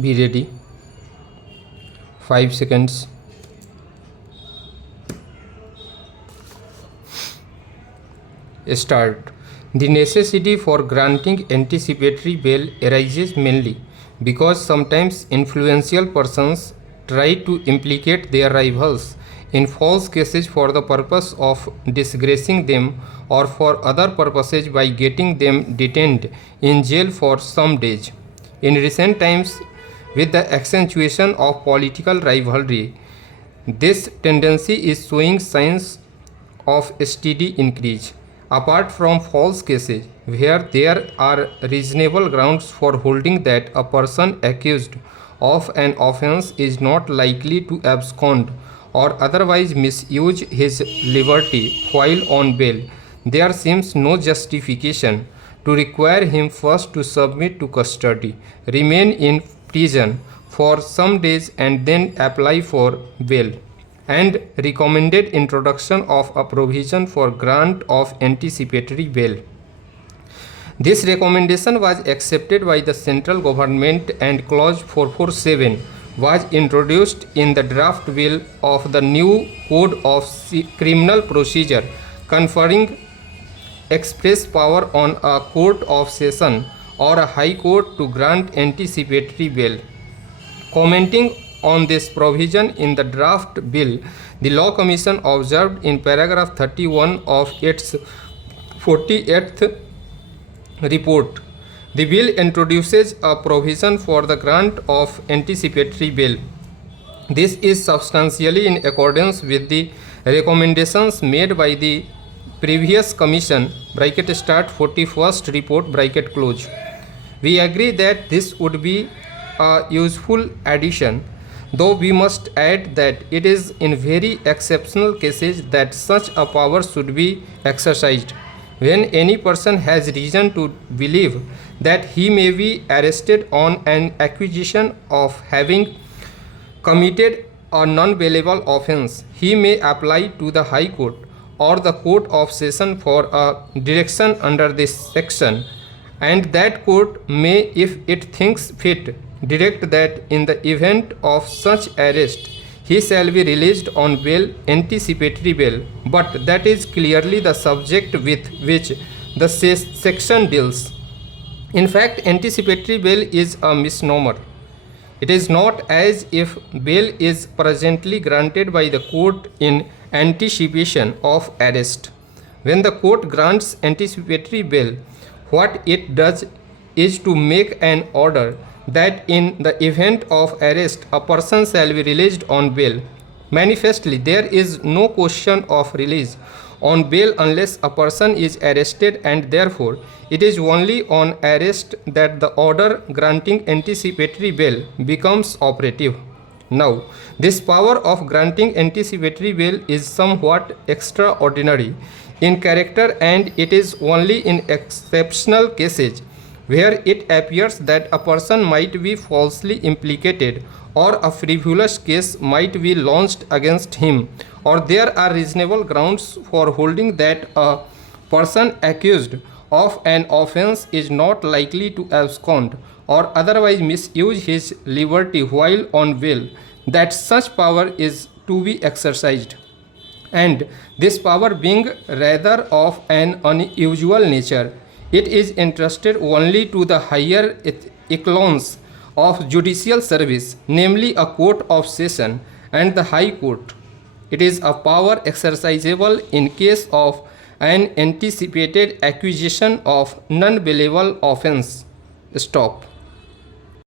Be ready. 5 seconds. Start. The necessity for granting anticipatory bail arises mainly because sometimes influential persons try to implicate their rivals in false cases for the purpose of disgracing them or for other purposes by getting them detained in jail for some days. In recent times, with the accentuation of political rivalry, this tendency is showing signs of steady increase. Apart from false cases, where there are reasonable grounds for holding that a person accused of an offense is not likely to abscond or otherwise misuse his liberty while on bail, there seems no justification to require him first to submit to custody, remain in prison for some days, and then apply for bail, and recommended introduction of a provision for grant of anticipatory bail. This recommendation was accepted by the central government and clause 447 was introduced in the draft bill of the new code of criminal procedure, conferring express power on a court of session or a high court to grant anticipatory bail. Commenting on this provision in the draft bill, the Law Commission observed in paragraph 31 of its 48th report, the bill introduces a provision for the grant of anticipatory bail. This is substantially in accordance with the recommendations made by the previous commission bracket start 41st report bracket close. We agree that this would be a useful addition, though we must add that it is in very exceptional cases that such a power should be exercised. When any person has reason to believe that he may be arrested on an accusation of having committed a non-bailable offense, he may apply to the High Court or the Court of Session for a direction under this section, and that court may, if it thinks fit, direct that in the event of such arrest he shall be released on bail, anticipatory bail, but that is clearly the subject with which the section deals. In fact, anticipatory bail is a misnomer. It is not as if bail is presently granted by the court in anticipation of arrest. When the court grants anticipatory bail, what it does is to make an order that in the event of arrest a person shall be released on bail. Manifestly, there is no question of release on bail unless a person is arrested, and therefore it is only on arrest that the order granting anticipatory bail becomes operative. Now, this power of granting anticipatory bail is somewhat extraordinary in character, and it is only in exceptional cases where it appears that a person might be falsely implicated or a frivolous case might be launched against him, or there are reasonable grounds for holding that a person accused of an offense is not likely to abscond or otherwise misuse his liberty while on bail, that such power is to be exercised. And this power being rather of an unusual nature, it is entrusted only to the higher echelons of judicial service, namely a court of session and the high court. It is a power exercisable in case of an anticipated accusation of non-bailable offense. Stop.